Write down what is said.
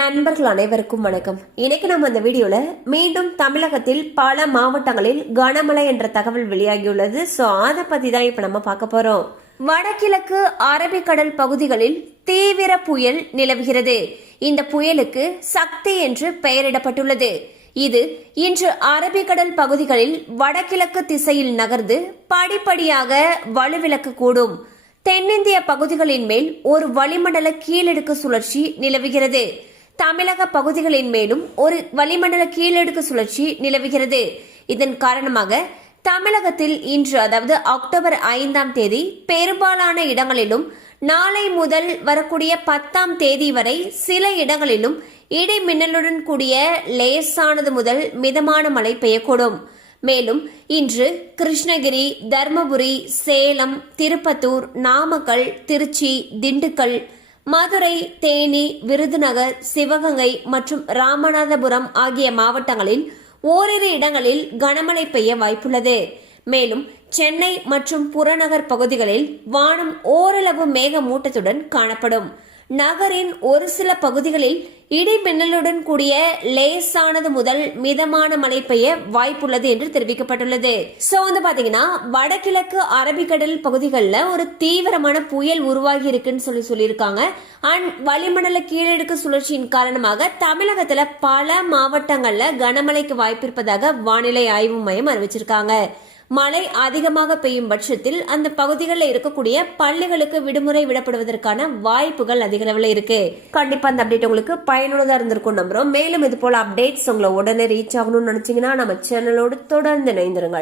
நண்பர்கள் அனைவருக்கும் வணக்கம். இன்னைக்கு நம்ம இந்த வீடியோல மீண்டும் தமிழகத்தில் பல மாவட்டங்களில் கனமழை என்ற தகவல் வெளியாகியுள்ளது. சோ அதை பத்தி தான் இப்ப நம்ம பார்க்க போறோம். வடகிழக்கு அரபிக்கடல் பகுதிகளில் தீவிர புயல் நிலவுகிறது. இந்த புயலுக்கு சக்தி என்று பெயரிடப்பட்டுள்ளது. இது இன்று அரபிக்கடல் பகுதிகளில் வடகிழக்கு திசையில் நகர்ந்து படிப்படியாக வலுவிழக்கக்கூடும் தென்னிந்திய பகுதிகளின் மேல் ஒரு வளிமண்டல கீழடுக்கு சுழற்சி நிலவுகிறது. தமிழக பகுதிகளின் மேலும் ஒரு வளிமண்டல கீழடுக்கு சுழற்சி நிலவுகிறது. இதன் காரணமாக தமிழகத்தில் இன்று அதாவது அக்டோபர் ஐந்தாம் தேதி பெரும்பாலான இடங்களிலும் நாளை முதல் வரக்கூடிய பத்தாம் தேதி வரை சில இடங்களிலும் இடி மின்னலுடன் கூடிய லேசானது முதல் மிதமான மழை பெய்யக்கூடும். மேலும் இன்று கிருஷ்ணகிரி தர்மபுரி சேலம் திருப்பத்தூர் நாமக்கல் திருச்சி திண்டுக்கல் மதுரை தேனி விருதுநகர் சிவகங்கை மற்றும் ராமநாதபுரம் ஆகிய மாவட்டங்களில் ஓரிரு இடங்களில் கனமழை பெய்ய வாய்ப்புள்ளது. மேலும் சென்னை மற்றும் புறநகர் பகுதிகளில் வானம் ஓரளவு மேகமூட்டத்துடன் காணப்படும். நகரின் ஒரு சில பகுதிகளில் இடி மின்னலுடன் கூடிய லேசானது முதல் மிதமான மழை பெய்ய வாய்ப்புள்ளது என்று தெரிவிக்கப்பட்டுள்ளது. சோ வந்து பாத்தீங்கன்னா வடகிழக்கு அரபிக்கடல் பகுதிகளில் ஒரு தீவிரமான புயல் உருவாகி இருக்குன்னு சொல்லி சொல்லியிருக்காங்க. அண்ட் வளிமண்டல கீழடுக்கு சுழற்சியின் காரணமாக தமிழகத்துல பல மாவட்டங்கள்ல கனமழைக்கு வாய்ப்பு இருப்பதாக வானிலை ஆய்வு மையம் அறிவிச்சிருக்காங்க. மழை அதிகமாக பெய்யும் பட்சத்தில் அந்த பகுதிகளில் இருக்கக்கூடிய பள்ளிகளுக்கு விடுமுறை விடப்படுவதற்கான வாய்ப்புகள் அதிக அளவில் இருக்கு. கண்டிப்பா அந்த அப்டேட் உங்களுக்கு பயனுள்ளதா இருந்திருக்கும் நம்புறோம். மேலும் இது போல அப்டேட்ஸ் உங்களை உடனே ரீச் ஆகணும்னு நினைச்சீங்கன்னா நம்ம சேனலோடு தொடர்ந்து இணைந்திருங்கள்.